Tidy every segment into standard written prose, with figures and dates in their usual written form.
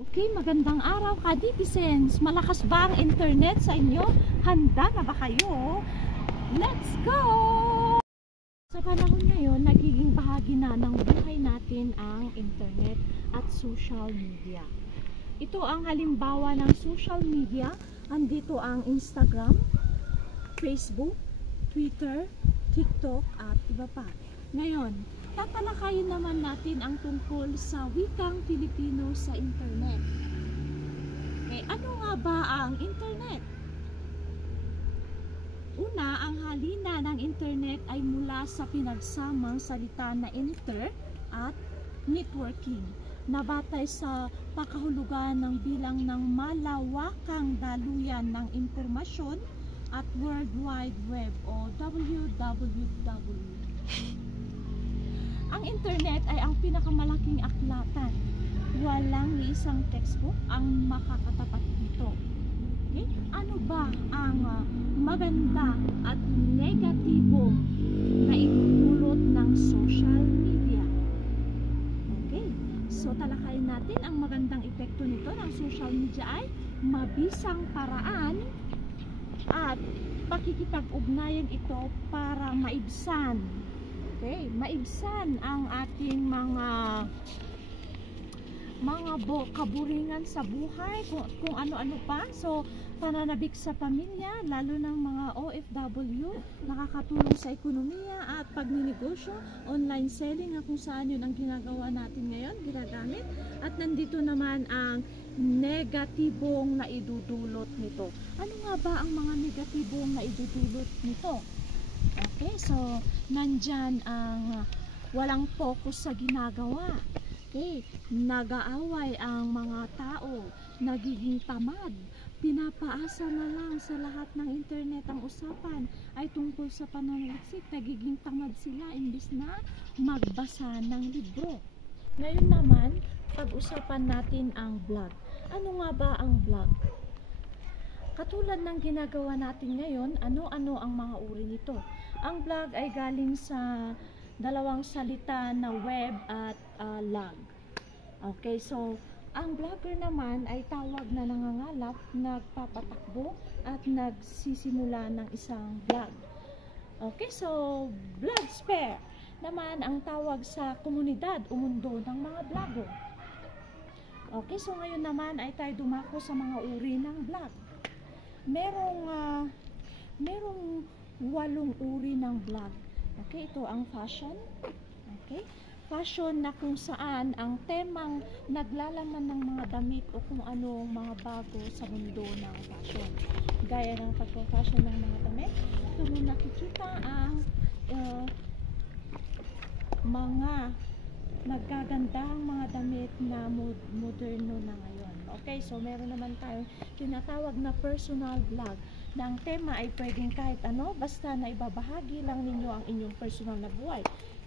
Okay, magandang araw ka-Netizens. Malakas ba ang internet sa inyo? Handa na ba kayo? Let's go! Sa panahon ngayon, nagiging bahagi na ng buhay natin ang internet at social media. Ito ang halimbawa ng social media. Andito ang Instagram, Facebook, Twitter, TikTok at iba pa. Ngayon, tatalakayin naman natin ang tungkol sa wikang Filipino sa internet. Ano nga ba ang internet? Una, ang halina ng internet ay mula sa pinagsamang salita na inter at networking, na batay sa pakahulugan ng bilang ng malawakang daluyan ng impormasyon at World Wide Web o WWW. Ang internet ay ang pinakamalaking aklatan. Walang isang textbook ang makakatapat dito. Okay? Ano ba ang maganda at negatibong na itutulot ng social media? Okay? So talakayin natin ang magandang epekto nito ng social media ay mabisang paraan at pakikipag-ugnayan ito para maibsan. Okay, maibsan ang ating mga kaburingan sa buhay, kung ano-ano pa. So, pananabik sa pamilya, lalo ng mga OFW, nakakatulong sa ekonomiya at pagninegosyo, online selling na kung saan yun ang ginagawa natin ngayon, ginagamit. At nandito naman ang negatibong na idudulot nito. Ano nga ba ang mga negatibong na idudulot nito? Okay, so nandyan ang walang focus sa ginagawa. Okay, nag-aaway ang mga tao, nagiging tamad, pinapaasa na lang sa lahat ng internet ang usapan ay tungkol sa pananaliksik, nagiging tamad sila imbis na magbasa ng libro. Ngayon naman, pag-usapan natin ang blog. Ano nga ba ang blog? Katulad ng ginagawa natin ngayon, ano-ano ang mga uri nito? Ang blog ay galing sa dalawang salita na web at log. Okay, so ang blogger naman ay tawag na nangangalap, nagpapatakbo at nagsisimula ng isang blog. Okay, so blogsphere naman ang tawag sa komunidad o mundo ng mga blogger. Okay, so ngayon naman ay tayo dumako sa mga uri ng blog. Merong 8 uri ng blog. Okay, ito ang fashion. Okay, fashion na kung saan ang temang naglalaman ng mga damit o kung anong mga bago sa mundo ng fashion. Gaya ng pagka-fashion ng mga damit, ito mo nakikita ang mga nagagandang mga damit na moderno na ngayon. Okay, so meron naman tayong tinatawag na personal blog. Na ang tema ay pwedeng kahit ano, basta na ibabahagi lang ninyo ang inyong personal na buhay.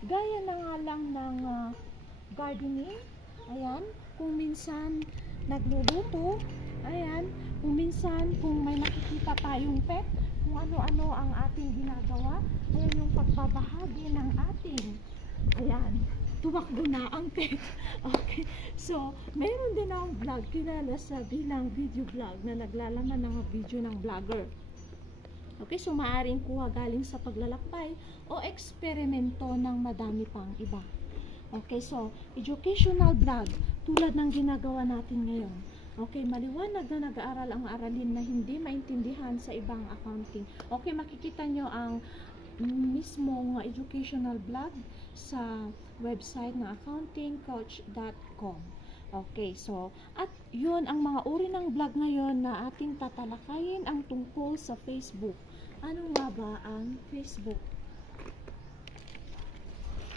Gaya na nga lang ng gardening, ayan, kung minsan nagluluto, ayan, kung minsan kung may nakikita tayong pet, kung ano-ano ang ating ginagawa, ayan yung pagbabahagi ng ating, ayan, tumakbo na ang pet. Okay, so meron din akong vlog kilala sa bilang video vlog na naglalaman ng video ng vlogger. Okay, so maaaring kuha galing sa paglalakbay o eksperimento ng madami pang iba. Okay, so educational vlog tulad ng ginagawa natin ngayon. Okay, maliwanag na nag-aaral ang aralin na hindi maintindihan sa ibang accounting. Okay, makikita nyo ang mismong educational blog sa website ng accountingcoach.com. Okay, so at yun ang mga uri ng blog ngayon na ating tatalakayin ang tungkol sa Facebook. Ano nga ba ang Facebook?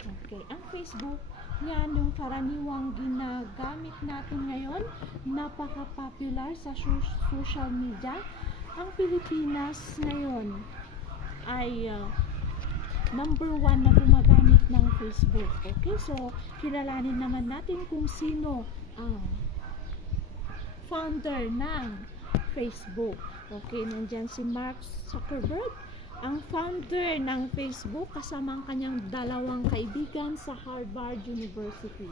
Okay, ang Facebook, yan yung karaniwang ginagamit natin ngayon, napaka-popular sa social media. Ang Pilipinas ngayon ay number 1 na gumagamit ng Facebook. Okay, so kilalanin naman natin kung sino ang founder ng Facebook. Okay, nandyan si Mark Zuckerberg, ang founder ng Facebook kasama ang kanyang 2 kaibigan sa Harvard University.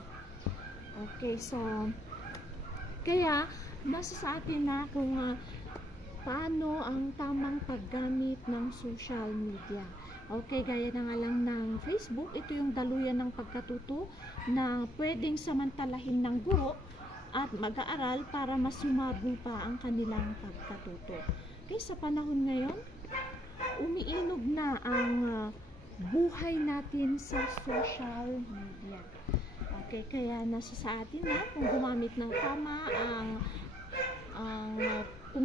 Okay, so Kaya nasa sa atin na kung paano ang tamang paggamit ng social media. Okay, gaya na nga lang ng Facebook, ito yung daluyan ng pagkatuto na pwedeng samantalahin ng guro at mag-aaral para mas sumabong pa ang kanilang pagkatuto. Okay, sa panahon ngayon, umiinog na ang buhay natin sa social media. Okay, kaya nasa sa atin na kung gumamit ng tama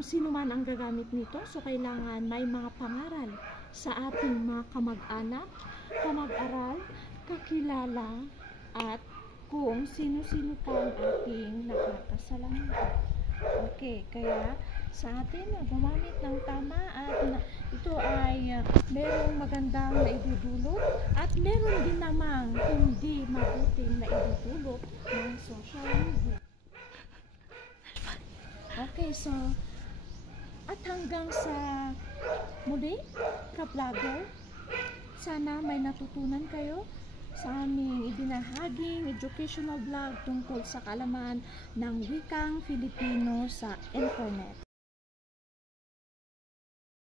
kung sino man ang gagamit nito. So kailangan may mga pangaral sa ating mga kamag-anak, kamag-aral, kakilala, at kung sino-sino pa ang ating nakakasalamuha. Okay, kaya sa atin gumamit ng tama at ito ay merong magandang naidudulot at meron din namang hindi mabuting naidudulot ng social media. Okay, so at hanggang sa muli, ka-vlogger, sana may natutunan kayo sa aming ibinahaging educational vlog tungkol sa kaalaman ng wikang Filipino sa internet.